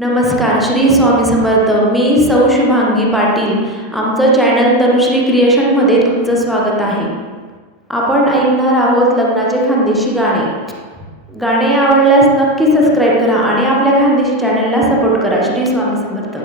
नमस्कार, श्री स्वामी समर्थ. मी सौ शुभांगी पाटील. आमचं चॅनल तनुश्री क्रिएशनमध्ये तुमचं स्वागत आहे. आपण ऐकणार आहोत लग्नाचे खानदेशी गाणे. गाणे आवडल्यास नक्की सबस्क्राईब करा आणि आपल्या खानदेशी चॅनलला सपोर्ट करा. श्री स्वामी समर्थ.